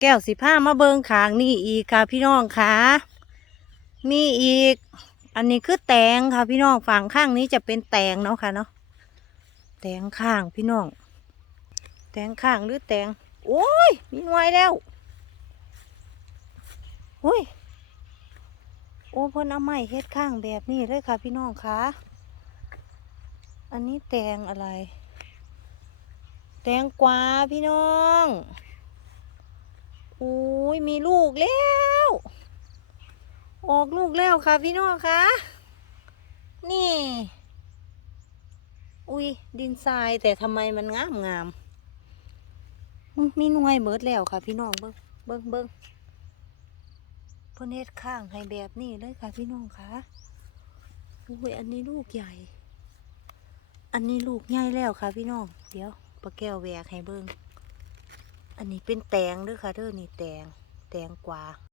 แก้วสิผ้ามาเบิงขางนี่อีกค่ะพี่น้องค่ะ มีอีก อันนี้คือแตงค่ะพี่น้องฝั่งข้างนี้จะเป็นแตงเนาะค่ะเนาะแตงข้างพี่น้อง แตงข้างหรือแตง โอ้ย มีหน่วยแล้วโอ้ยโอ้เพิ่นเอาไม้เฮ็ดข้างแบบนี้เลยค่ะพี่น้องค่ะ อันนี้แตงอะไร แตงกวาพี่น้อง อุ้ยมีลูกแล้ว ออกลูกแล้วค่ะพี่น้องคะนี่ อุ้ยดินทรายแต่ทำไมมันงามงามมึงมีหน่วยเบิดแล้วค่ะ พี่น้องเบิ้งเบิ้งเบิ้งพ่นเฮ็ดข้างให้แบบนี้เลยค่ะ พี่น้องค่ะอุ้ยอันนี้ลูกใหญ่ อันนี้ลูกใหญ่แล้วค่ะ พี่น้อง เดี๋ยวปลาแก้วแหวกให้เบิ้ง อันนี้เป็นแตงด้วยค่ะเด้อนี่แตงแตงกวา